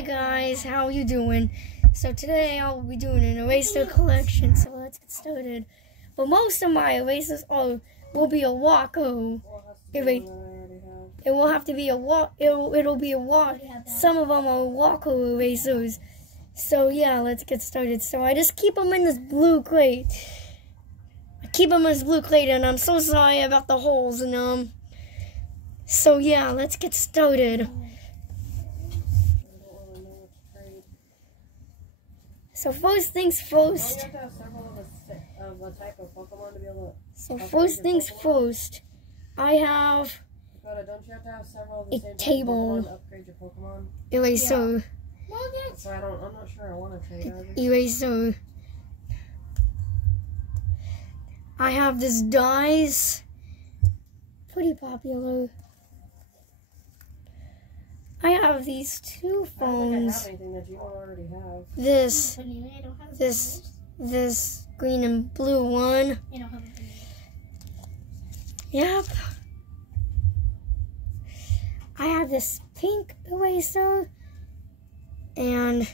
Hi guys, how you doing? So today I'll be doing an eraser collection, so let's get started. But most of my erasers will be a Waco eraser. It will have to be a it'll be a Waco. Some of them are Waco erasers. So yeah, let's get started. So I just keep them in this blue crate. And I'm so sorry about the holes in them. So yeah, let's get started. So first things first. I have a table eraser. I'm not sure I want to trade eraser. I have this dies. Pretty popular. I have these two phones. I don't think I have anything that you don't already have. This green and blue one. Yep. I have this pink eraser and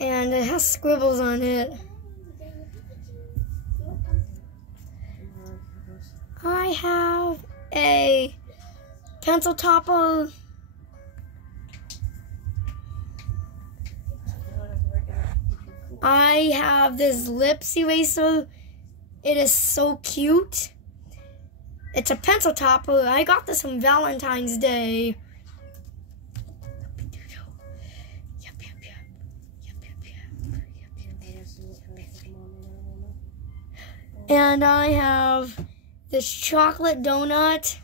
it has scribbles on it. I have a pencil topper. I have this lips eraser. It is so cute. It's a pencil topper. I got this on Valentine's Day. And I have this chocolate donut.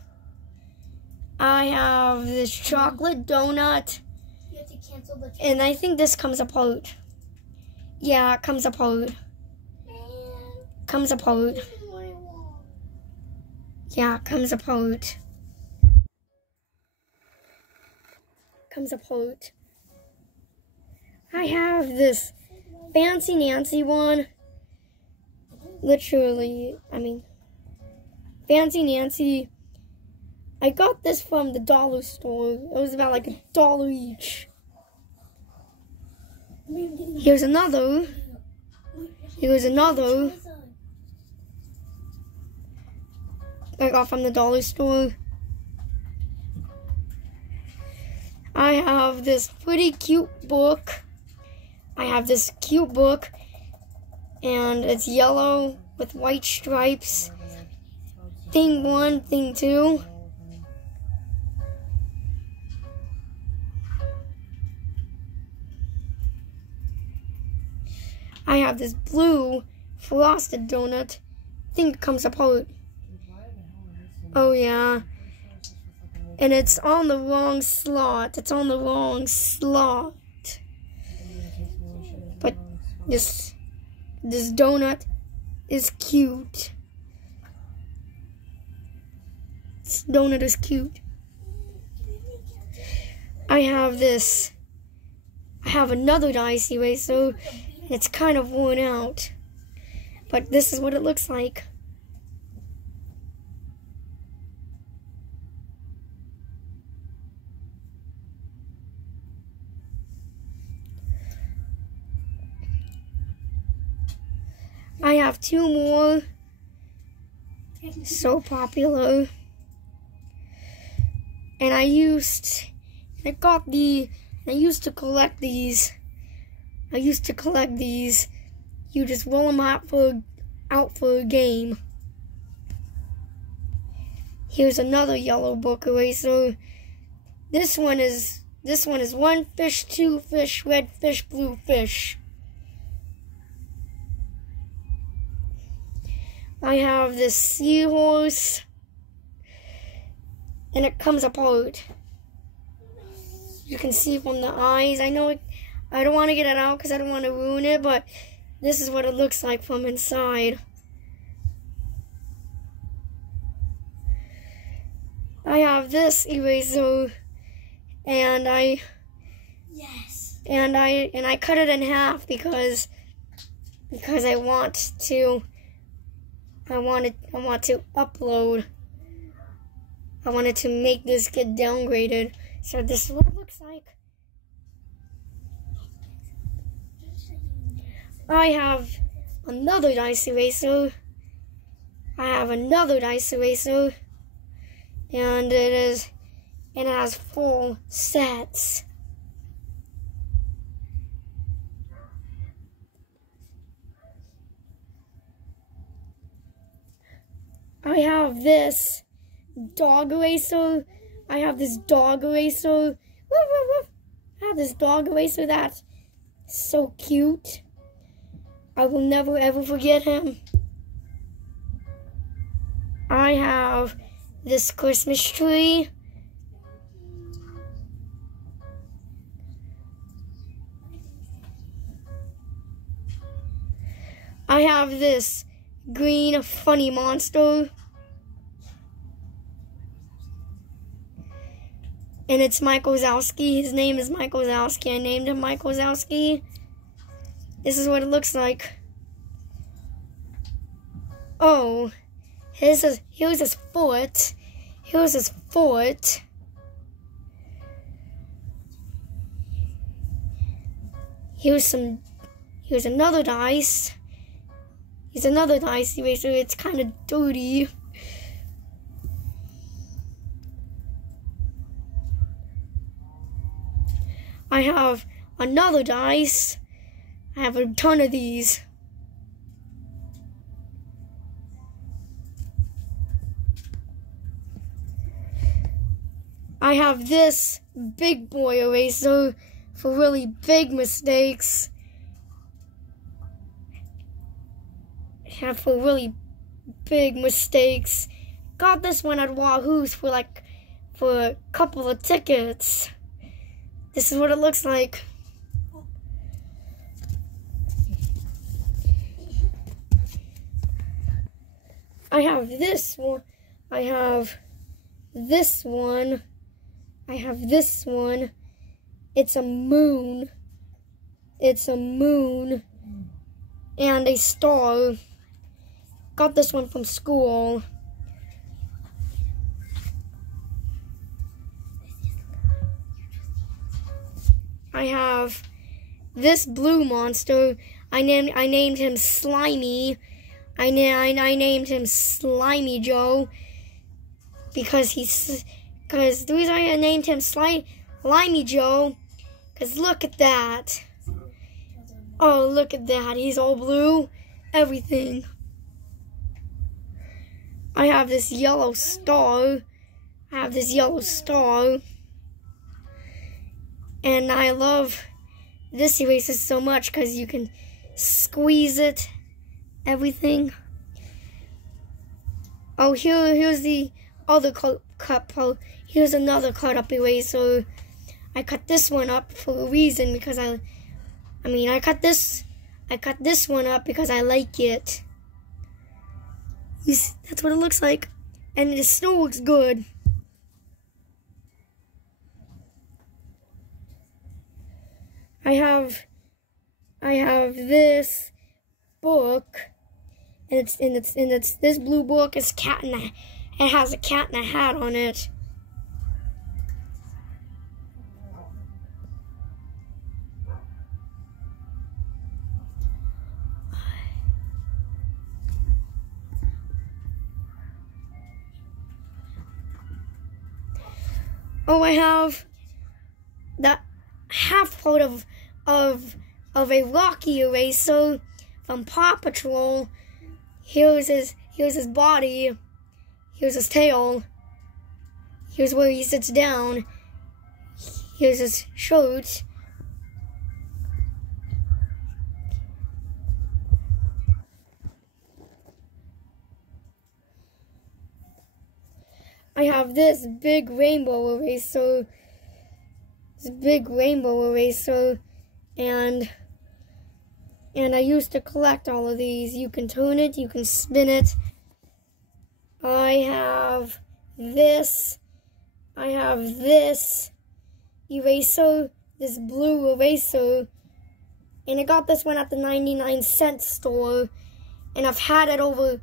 You have to cancel the And I think this comes apart. Yeah, it comes apart. Yeah, it comes apart. I have this Fancy Nancy one. Fancy Nancy. I got this from the dollar store. It was about like $1 each. Here's another. I got from the dollar store. I have this pretty cute book. And it's yellow with white stripes. Thing 1, thing 2. I have this blue frosted donut. I think it comes apart. Oh yeah. And it's on the wrong slot. But this donut is cute. I have another dice eraser, and it's kind of worn out. But this is what it looks like. I have two more. So popular. And I used to collect these. You just roll them out for a game. Here's another yellow book eraser. This one is 1 fish, 2 fish, red fish, blue fish. I have this seahorse, and it comes apart. You can see from the eyes. I know I don't want to get it out because I don't want to ruin it, but this is what it looks like from inside. I have this eraser, and I cut it in half because I want to upload I wanted to make this get downgraded. So this is what it looks like. I have another dice eraser. I have another dice eraser. And it has full sets. I have this dog eraser. I have this dog eraser. Woof, woof, woof. I have this dog eraser that's so cute. I will never ever forget him. I have this Christmas tree. I have this green funny monster. And it's Mike Wazowski. His name is Mike Wazowski. I named him Mike Wazowski. This is what it looks like. Oh, here's his foot. Here's his foot. Here's another dice. Here's another dice eraser. It's kind of dirty. I have another dice. I have a ton of these. I have this big boy eraser for really big mistakes. I have for really big mistakes. Got this one at Wahoo's for a couple of tickets. This is what it looks like. I have this one. I have this one. I have this one. It's a moon. It's a moon and a star. Got this one from school. I have this blue monster. I named him Slimy. I named him Slimy Joe because the reason I named him Slimy Joe, because look at that. Oh, look at that. He's all blue. Everything. I have this yellow star. And I love this eraser so much because you can squeeze it. Everything. Oh, here's the other cut. Here's another cut up eraser. I cut this one up for a reason because I cut this one up because I like it. That's what it looks like, and it still looks good. I have this book. And it's this blue book is it has a cat and a hat on it. Oh, I have that half part of a Rocky eraser from Paw Patrol. Here's his body. Here's his tail. Here's where he sits down. Here's his shirt. I have this big rainbow eraser. And I used to collect all of these. You can turn it, you can spin it. I have this eraser, this blue eraser. And I got this one at the 99-cent store. And I've had it over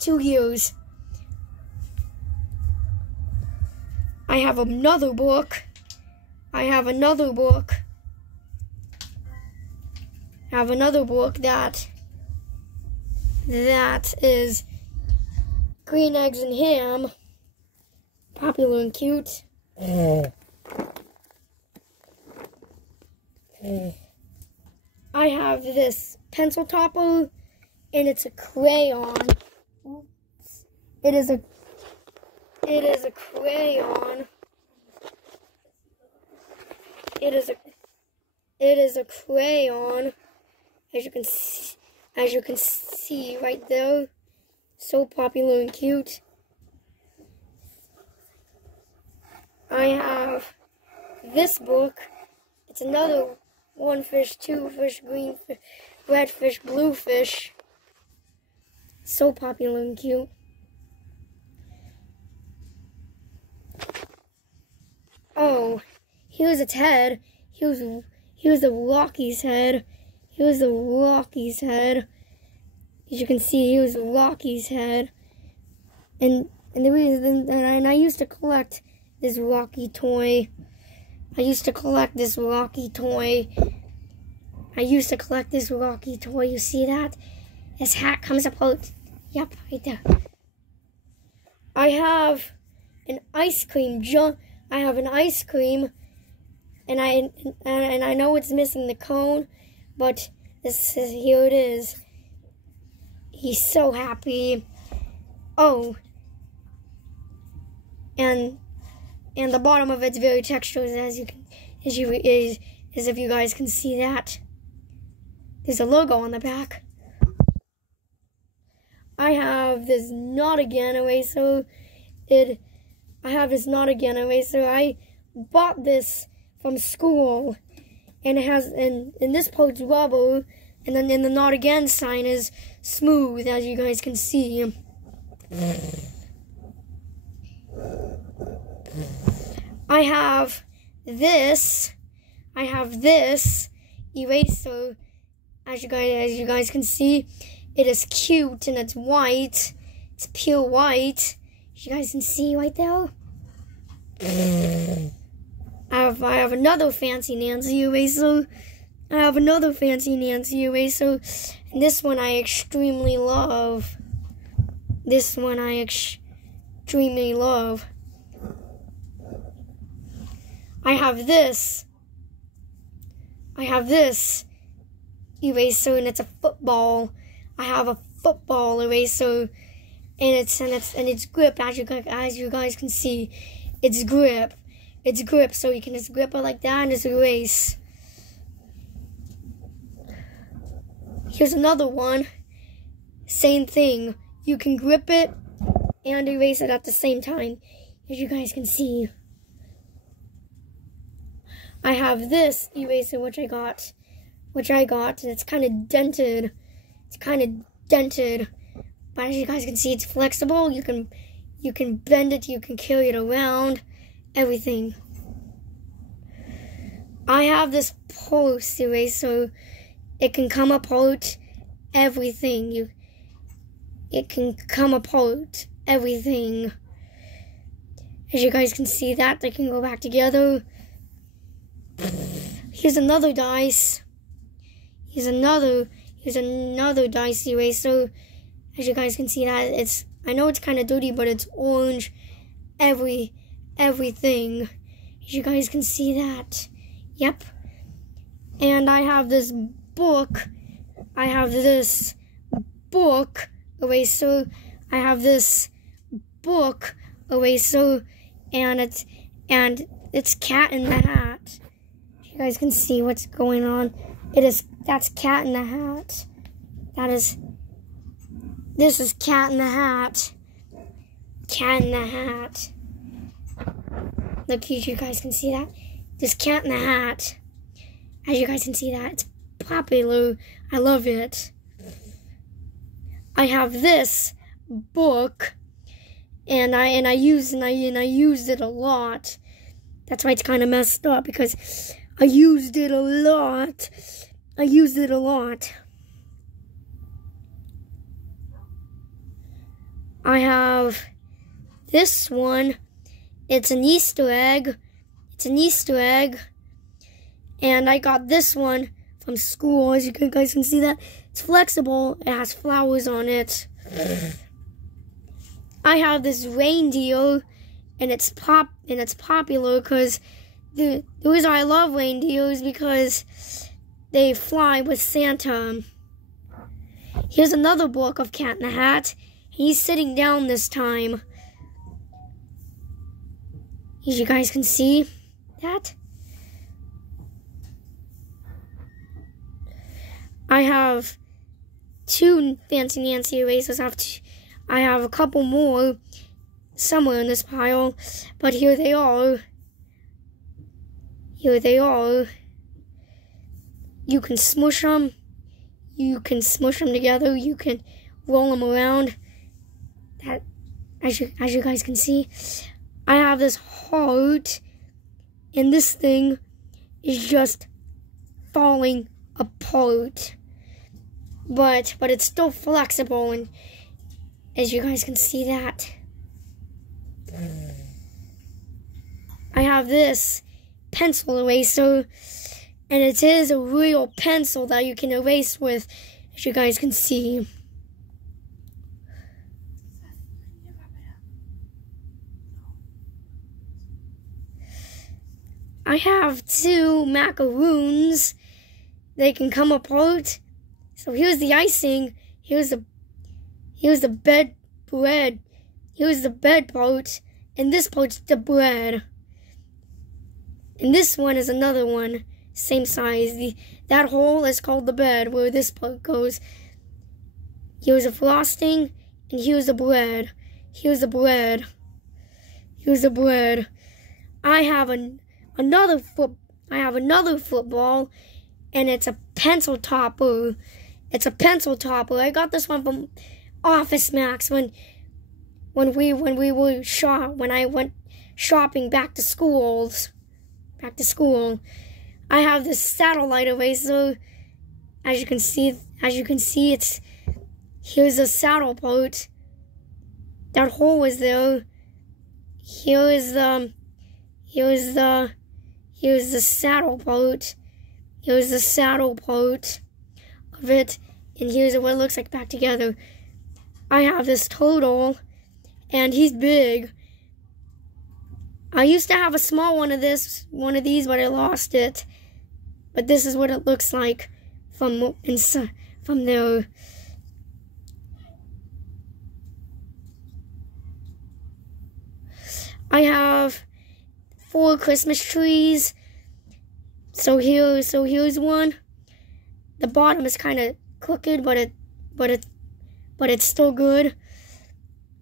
2 years. I have another book. I have another book that is Green Eggs and Ham. Popular and cute. I have this pencil topper, and it's a crayon. It is a crayon. It is a crayon, as you can see right there. So popular and cute. I have this book. It's another 1 fish, 2 fish, green fish, red fish, blue fish. So popular and cute. Oh, here's its head. Here's the Rocky's head. Here's the Rocky's head. As you can see, here's the Rocky's head. And the reason, and I used to collect this Rocky toy. You see that? His hat comes apart. Yep, right there. I have an ice cream and I know it's missing the cone, but here it is. He's so happy. Oh, and the bottom of it's very textured, as if you guys can see that. There's a logo on the back. I have this Not Again eraser. I bought this from school, and it has, and this part's rubber, and then the Not Again sign is smooth, as you guys can see. I have this eraser, as you guys can see. It is cute and it's white. It's pure white. As you guys can see right there. I have another Fancy Nancy eraser. And this one I extremely love. I have this eraser, and it's a football. I have a football eraser, and its grip, as you guys can see, it's grip, so you can just grip it like that and just erase. Here's another one. Same thing. You can grip it and erase it at the same time, as you guys can see. I have this eraser which I got, and it's kind of dented. But as you guys can see, it's flexible. You can bend it, you can carry it around, everything. I have this pulse eraser. It can come apart, everything. It can come apart, everything. As you guys can see that, they can go back together. Here's another dice. Here's another dice eraser. As you guys can see that, I know it's kind of dirty, but it's orange, everything. As you guys can see that. Yep. And I have this book. Eraser. I have this book eraser, and it's Cat in the Hat. You guys can see what's going on. That's Cat in the Hat. This is Cat in the Hat. Cat in the Hat. Look, you guys can see that. This Cat in the Hat. As you guys can see that, it's popular. I love it. I have this book, and I used it a lot. That's why it's kind of messed up, because I used it a lot. I have this one. It's an Easter egg. It's an Easter egg. And I got this one from school. As you guys can see that. It's flexible. It has flowers on it. I have this reindeer, and it's popular because the reason I love reindeer is because they fly with Santa. Here's another book of Cat in the Hat. He's sitting down this time. As you guys can see that. I have 2 Fancy Nancy erasers. I have a couple more somewhere in this pile, but here they are. Here they are. You can smush them. You can smush them together. You can roll them around. That, as you guys can see, I have this heart, and this thing is just falling apart. But it's still flexible, and as you guys can see that. I have this pencil eraser, and it is a real pencil that you can erase with, as you guys can see. I have 2 macaroons. They can come apart. So here's the icing. Here's the bread. Here's the bread part, and this part's the bread. And this one is another one, same size. That hole is called the bed, where this part goes. Here's the frosting, and here's the bread. Here's the bread. Here's the bread. I have another football, and it's a pencil topper. It's a pencil topper. I got this one from Office Max when I went shopping back to school. I have this satellite eraser. As you can see, here's the saddle part. That hole is there. Here's the saddle part. Here's the saddle part of it, and here's what it looks like back together. I have this turtle, and he's big. I used to have a small one of these, but I lost it. But this is what it looks like from there. I have 4 Christmas trees. So here's one. The bottom is kind of crooked, but it's still good.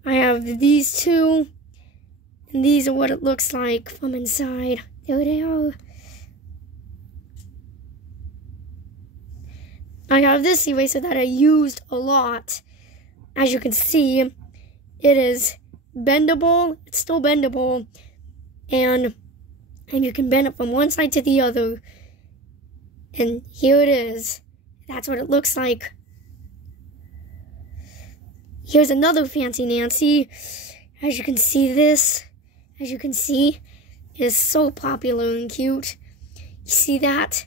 I have these 2, and these are what it looks like from inside. There they are. I have this eraser that I used a lot. As you can see, it is bendable. It's still bendable, and you can bend it from one side to the other. And here it is. That's what it looks like. Here's another Fancy Nancy. As you can see it is so popular and cute. You see that?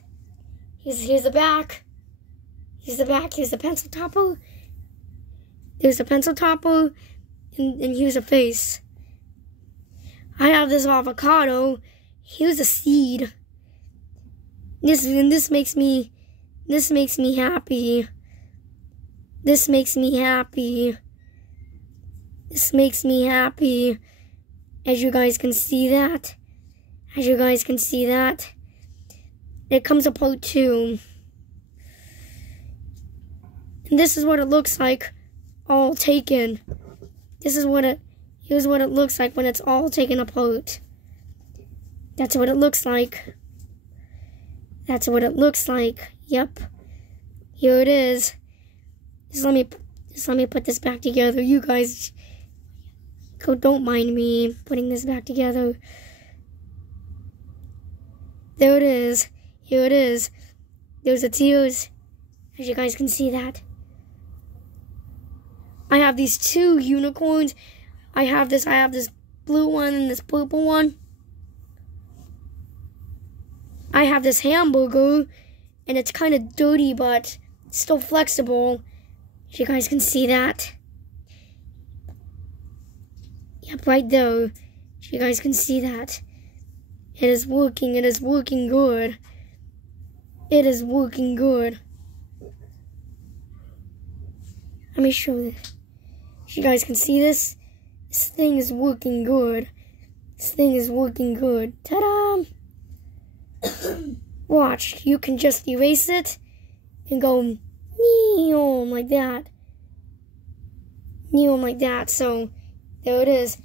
Here's the back. Here's the pencil topper. There's the pencil topper, and here's a face. I have this avocado. Here's a seed. This makes me happy. This makes me happy. As you guys can see that. It comes apart too. And this is what it looks like all taken. Here's what it looks like when it's all taken apart. That's what it looks like. Yep. Here it is. Just let me put this back together. You guys don't mind me putting this back together. There it is. Here it is. There's the tears. As you guys can see that. I have these two unicorns. I have this blue one and this purple one. I have this hamburger, and it's kind of dirty, but still flexible. If you guys can see that. Yep, right there. If you guys can see that. It is working. It is working good. It is working good. Let me show this. If you guys can see this, this thing is working good. This thing is working good. Ta-da! Watch, you can just erase it and go neon like that. Neon like that. So there it is.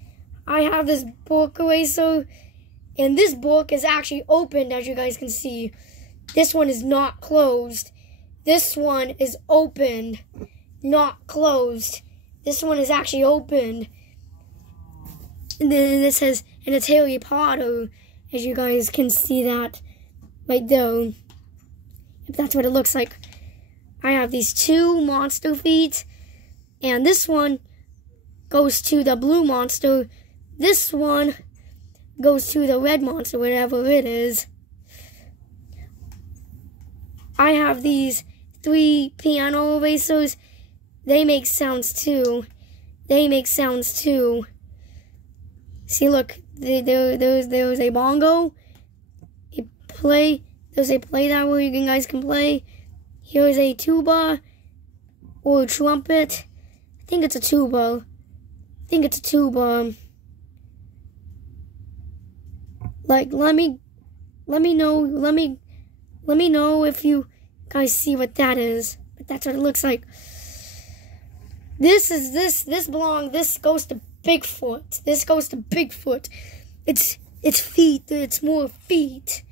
I have this book eraser, and this book is actually opened, as you guys can see. This one is not closed. This one is opened, not closed. This one is actually opened. And then it says, and it's Harry Potter, as you guys can see that right there. That's what it looks like. I have these two monster feet, and this one goes to the blue monster. This one goes to the red monster, whatever it is. I have these 3 piano erasers. They make sounds too. They make sounds too. See, look, there's a bongo. There's a play that where you guys can play. Here's a tuba or a trumpet. I think it's a tuba. Like, let me know if you guys see what that is. But that's what it looks like. This goes to Bigfoot. This goes to Bigfoot. It's feet. It's more feet.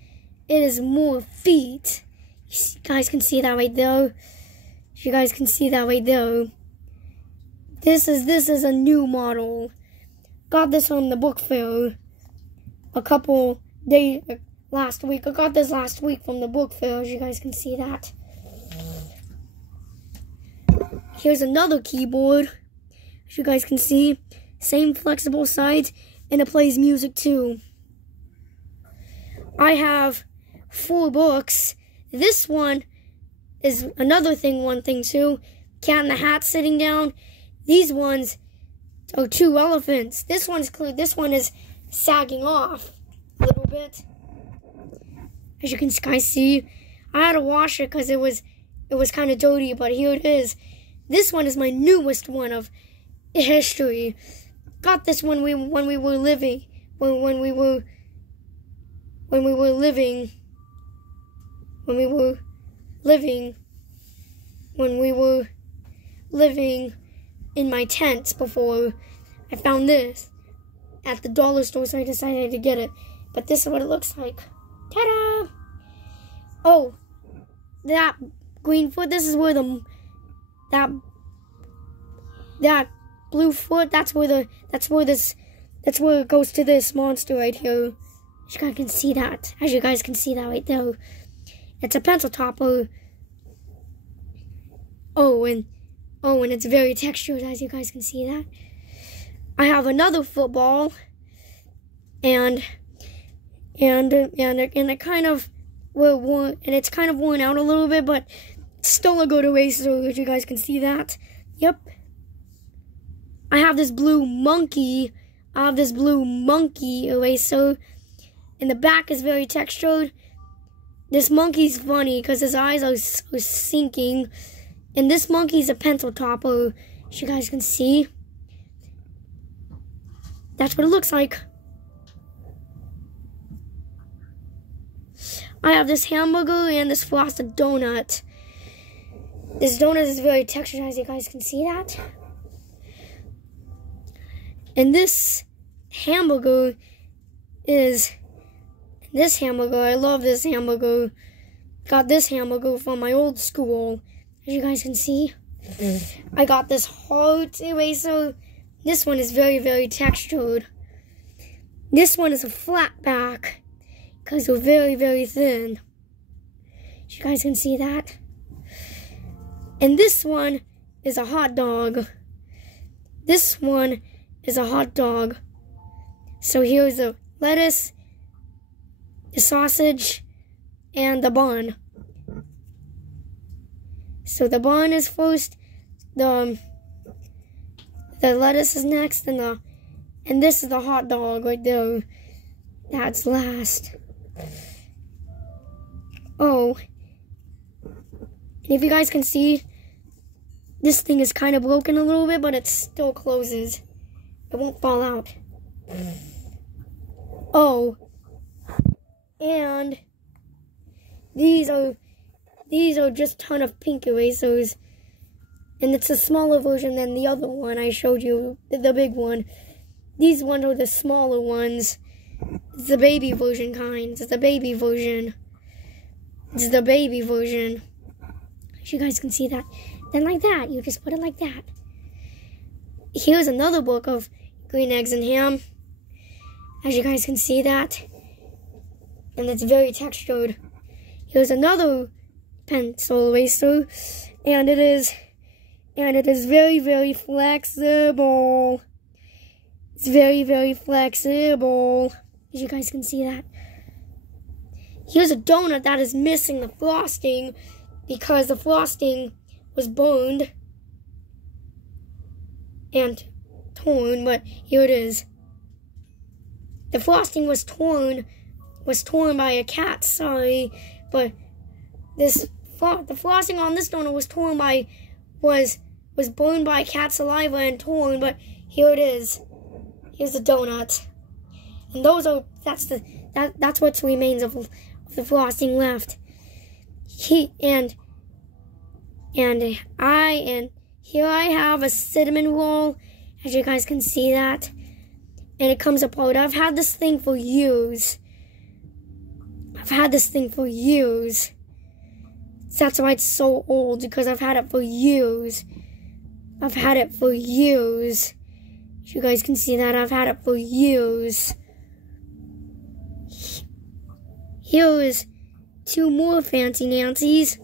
It is more feet. You guys can see that right there. You guys can see that right there. This is a new model. Got this from the book fair a couple days last week. I got this last week from the book fair, as you guys can see that. Here's another keyboard, as you guys can see. Same flexible sides, and it plays music too. I have 4 books. This one is another thing, one thing too. Cat in the Hat sitting down. These ones are 2 elephants. This one is sagging off a little bit. As you can guys see, I had to wash it because it was kind of dirty, but here it is. This one is my newest one of history. Got this when we were living in my tents before I found this at the dollar store, so I decided to get it. But this is what it looks like. Ta-da! Oh, that green foot, this is where that blue foot, that's where it goes to this monster right here. As you guys can see that. As you guys can see that right there. It's a pencil topper. Oh, and it's very textured, as you guys can see that. I have another football, and it kind of it's kind of worn out a little bit, but it's still a good eraser, as you guys can see that. Yep. I have this blue monkey. Eraser. And the back is very textured. This monkey's funny because his eyes are sinking. And this monkey's a pencil topper, as you guys can see. That's what it looks like. I have this hamburger and this frosted donut. This donut is very textured, as you guys can see that. And this hamburger is... I love this hamburger. Got this hamburger from my old school, as you guys can see. I got this heart eraser. This one is very, very textured. This one is a flat back, because they're very, very thin. As you guys can see that. And this one is a hot dog. this one is a hot dog. So here's the lettuce, the sausage, and the bun. So the bun is first, the lettuce is next, and this is the hot dog right there. That's last. Oh, and if you guys can see, this thing is kind of broken a little bit, but it still closes. It won't fall out. Oh, and these are just a ton of pink erasers, and it's a smaller version than the other one I showed you, the big one. These ones are the smaller ones. It's the baby version kind. It's the baby version. It's the baby version. As you guys can see that. Then like that, you just put it like that. Here's another book of green eggs and ham. As you guys can see that. And it's very textured. Here's another pencil eraser. And it is very, very flexible. It's very, very flexible. As you guys can see that. Here's a donut that is missing the frosting because the frosting was burned and torn, but here it is. The frosting was torn by a cat, sorry, but the frosting on this donut was burned by a cat's saliva and torn, but here it is. Here's the donut. And that's what remains of the frosting left. And here I have a cinnamon roll, as you guys can see that. And it comes apart. I've had this thing for years. That's why it's so old, because I've had it for years. As you guys can see that, I've had it for years. Here is 2 more Fancy Nancy's.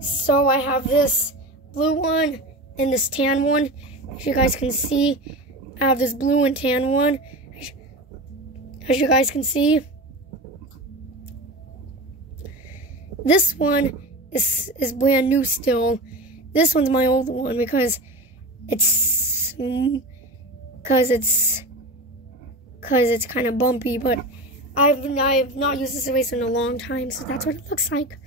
So I have this blue one and this tan one. As you guys can see, I have this blue and tan one. As you guys can see, this one is brand new still. This one's my old one because it's kind of bumpy, but I've not used this eraser in a long time, so that's what it looks like.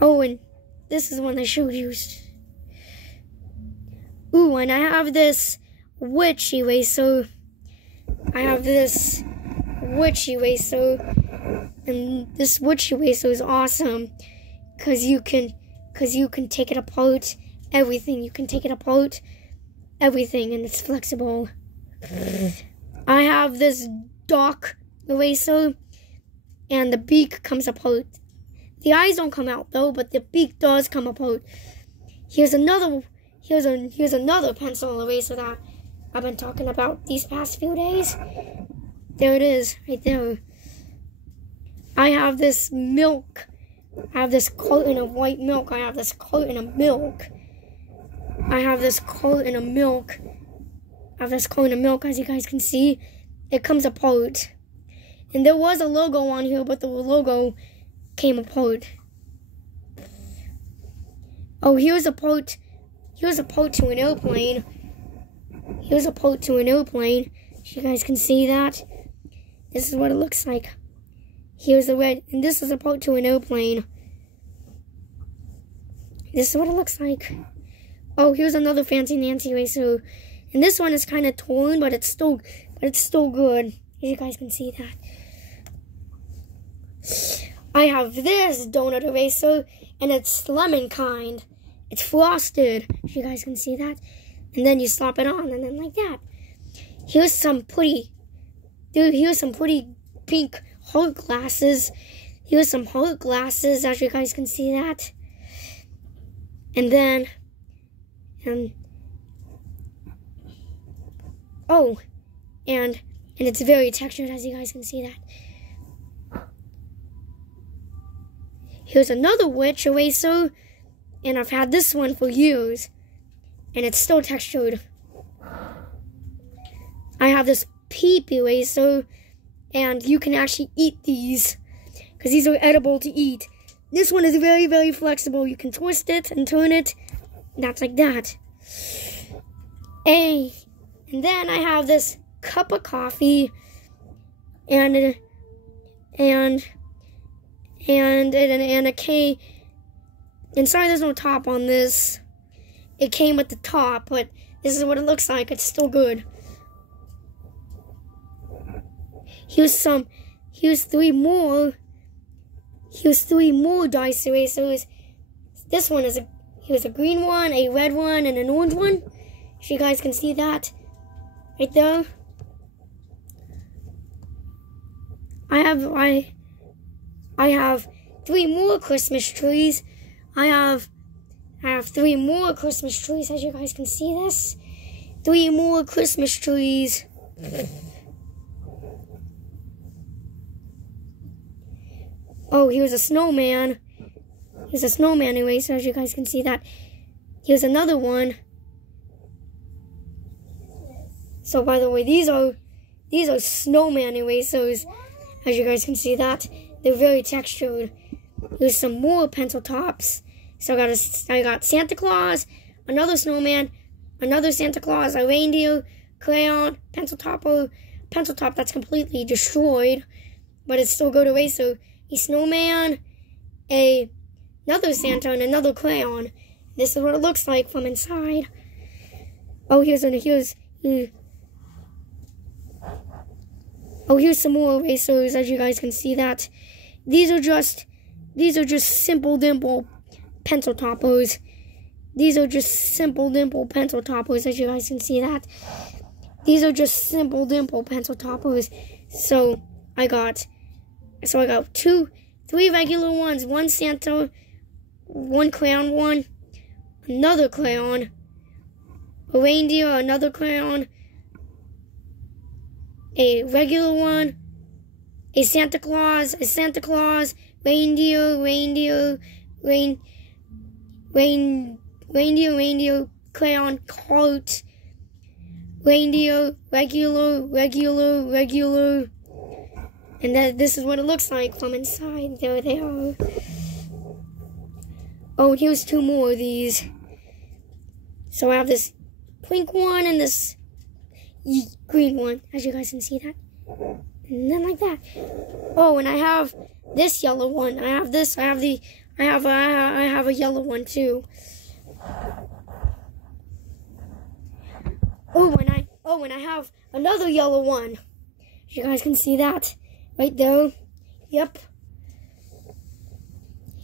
Oh, and this is one I showed you. Ooh, and I have this witch eraser. And this witch eraser is awesome because you can take it apart. Everything. You can take it apart. Everything, and it's flexible. I have this dock eraser, and the beak comes apart. The eyes don't come out though, but the beak does come apart. Here's another pencil eraser that I've been talking about these past few days. There it is, right there. I have this milk. I have this carton of white milk. I have this carton of milk. As you guys can see. It comes apart. And there was a logo on here, but the logo came apart. Oh, here's a part to an airplane. As you guys can see that. This is what it looks like. Here's the red, and this is a part to an airplane. This is what it looks like. Oh, here's another Fancy Nancy eraser. And this one is kind of torn, but it's still good. As you guys can see that. I have this donut eraser, and it's lemon kind. It's frosted. As you guys can see that. And then you slap it on, and then like that. Here's some pretty pink heart glasses. Here's some heart glasses, as you guys can see that. And then, oh, and it's very textured, as you guys can see that. Here's another witch eraser, and I've had this one for years. and it's still textured. I have this peep eraser, and you can actually eat these, because these are edible to eat. This one is very, very flexible. You can twist it and turn it, and that's like that. And then I have this cup of coffee, and a cake. And sorry, there's no top on this. It came with the top, but this is what it looks like. It's still good. Here's 3 more. Here's 3 more dice erasers. This one is here's a green one, a red one, and an orange one. If you guys can see that right there. I have 3 more Christmas trees. I have 3 more Christmas trees, as you guys can see this. 3 more Christmas trees. Oh, here's a snowman. Here's a snowman eraser, as you guys can see that. Here's another one. So, by the way, these are snowman erasers, as you guys can see that. They're very textured. Here's some more pencil tops. So I got Santa Claus, another snowman, another Santa Claus, a reindeer, crayon, pencil top that's completely destroyed, but it's still good eraser. A snowman, another Santa, and another crayon. This is what it looks like from inside. Oh, here's some more erasers, as you guys can see that. These are just Simple Dimple pencil toppers. These are just Simple Dimple pencil toppers, as you guys can see that. These are just Simple Dimple pencil toppers. So I got 3 regular ones, 1 Santa, 1 crayon one, another crayon, a reindeer, another crayon, a regular one, a Santa Claus, reindeer, crayon, cart, reindeer, regular. And this is what it looks like from inside. There they are. Oh, and here's 2 more of these. So I have this pink one and this green one, as you guys can see that. And then like that. Oh, and I have this yellow one. I have a yellow one too. Oh, and I have another yellow one. You guys can see that right there. Yep.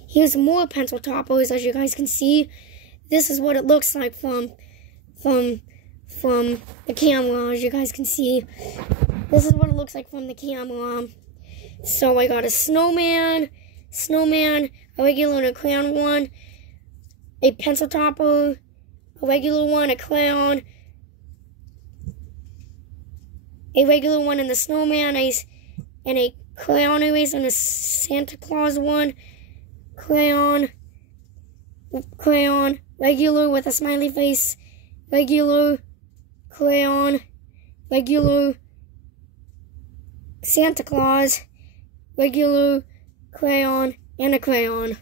Here's more pencil toppers, as you guys can see. This is what it looks like from the camera, as you guys can see. This is what it looks like from the camera. So I got a snowman, a regular and a crayon one, a pencil topper, a regular one, a crayon, a regular one, and the snowman, and a crayon eraser, and a Santa Claus one, crayon, regular with a smiley face, regular, crayon, regular, Santa Claus, regular, crayon, and a crayon.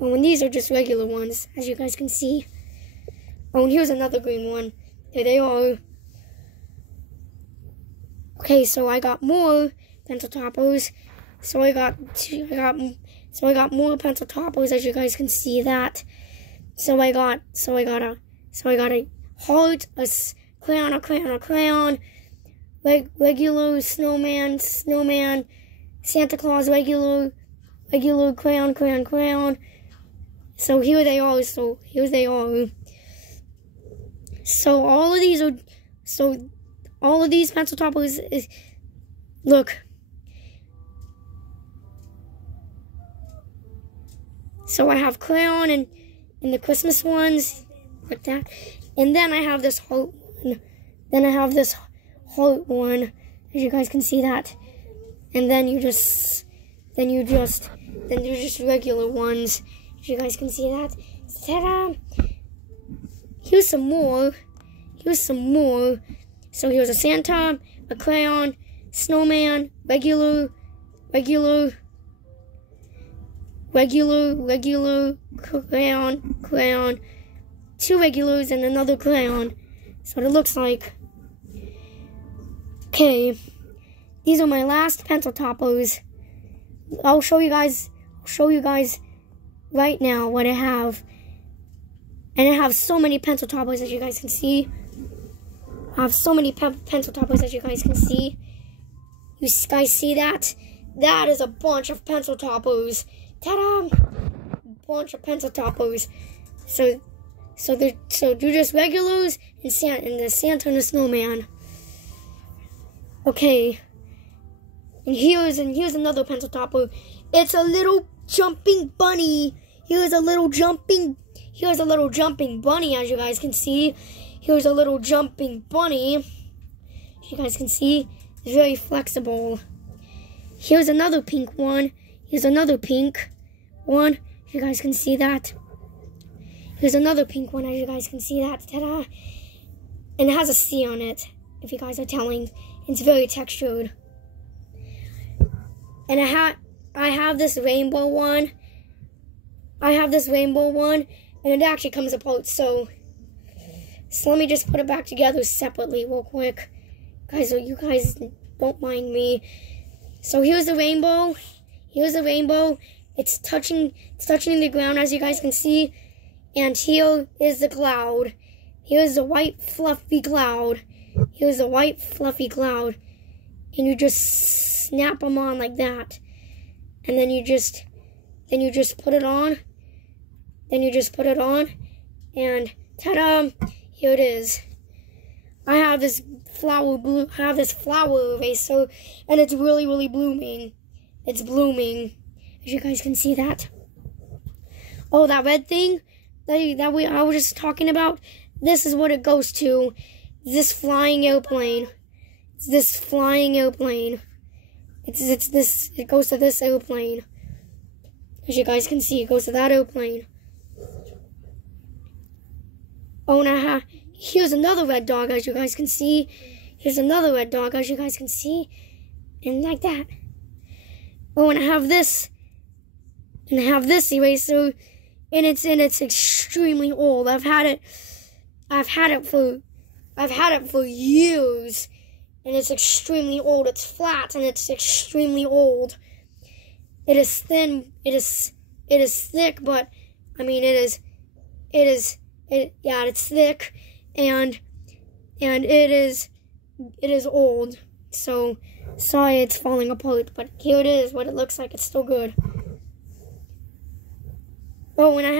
Oh, and these are just regular ones, as you guys can see. Oh, and here's another green one. There they are. Okay, so I got more pencil toppers. So I got more pencil toppers, as you guys can see that. So I got a heart, a crayon, regular snowman, Santa Claus, regular, crayon. So here they are. So all of these pencil toppers is, look. So I have crayon and the Christmas ones, like that. And then I have this heart one. As you guys can see that. And then you just regular ones. As you guys can see that. Ta-da! Here's some more. So here's a Santa, a crayon, snowman, regular, crayon, 2 regulars, and another crayon. That's what it looks like. Okay, these are my last pencil toppers. I'll show you guys right now what I have. And I have so many pencil toppers, as you guys can see. I have so many pencil toppers, as you guys can see. You guys see that? That is a bunch of pencil toppers. Ta-da! Bunch of pencil toppers. So they're just regulars and the Santa and the snowman. Okay. And here's another pencil topper. It's a little jumping bunny. Here's a little jumping bunny, as you guys can see. Here's a little jumping bunny. As you guys can see, it's very flexible. Here's another pink one. Here's another pink one. You guys can see that. Here's another pink one, as you guys can see that. Ta-da! And it has a C on it, if you guys are telling. It's very textured. And I have this rainbow one. And it actually comes apart, so let me just put it back together separately real quick. Guys, so you guys don't mind me. So here's the rainbow. It's touching the ground, as you guys can see. And here is the cloud. Here's the white fluffy cloud. And you just snap them on like that. And then you just put it on. And ta-da! Here it is. I have this flower eraser, and it's really blooming. It's blooming, as you guys can see that. Oh, that red thing I was just talking about. This is what it goes to. This flying airplane. It goes to this airplane. As you guys can see, it goes to that airplane. Oh, and here's another red dog, as you guys can see. And like that. Oh, and I have this eraser, and it's extremely old. I've had it for years, and it's extremely old. It's flat, and it's extremely old. It is thin. It is thick, but I mean it's thick, and it is old. So sorry it's falling apart, but here it is, what it looks like. It's still good. Oh, and I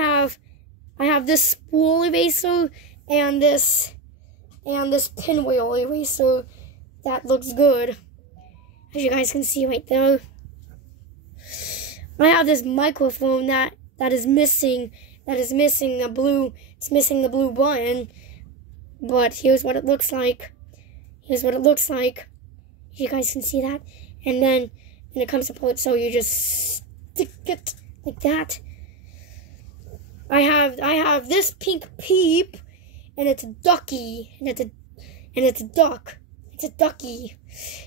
have this spool eraser and this pinwheel eraser that looks good, as you guys can see right there. I have this microphone that is missing the blue. It's missing the blue button, but here's what it looks like. You guys can see that, and then it comes apart, so you just stick it like that. I have this pink peep, and it's a ducky, and it's a duck. It's a ducky,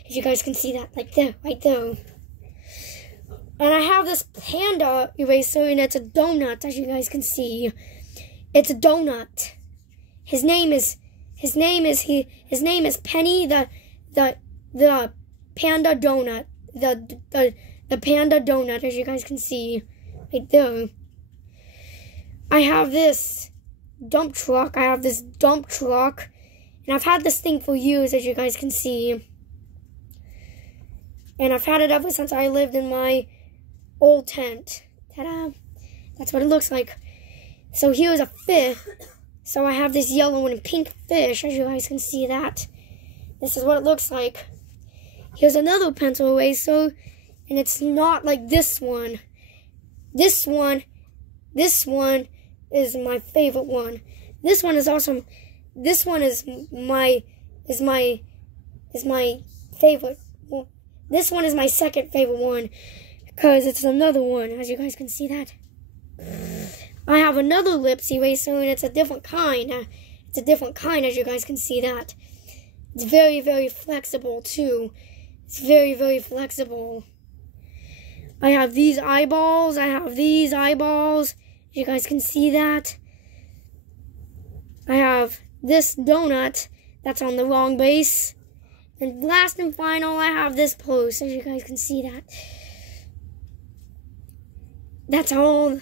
as you guys can see that, like there, right there. And I have this panda eraser, and it's a donut, as you guys can see. It's a donut. His name is Penny the panda donut. The panda donut, as you guys can see right there. I have this dump truck. And I've had this thing for years, as you guys can see. And I've had it ever since I lived in my old tent. Ta-da! That's what it looks like. So here's a fish. So I have this yellow and pink fish, as you guys can see that. This is what it looks like. Here's another pencil eraser, and it's not like this one. This one is my favorite one. This one is awesome. This one is my favorite. Well, this one is my second favorite one, because it's another one, as you guys can see that. I have another lips eraser, and it's a different kind. It's a different kind, as you guys can see that. It's very, very flexible, too. It's very, very flexible. I have these eyeballs. I have these eyeballs. You guys can see that. I have this donut that's on the wrong base. And last and final, I have this post, as you guys can see that. That's all.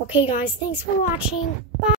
Okay, guys, thanks for watching. Bye.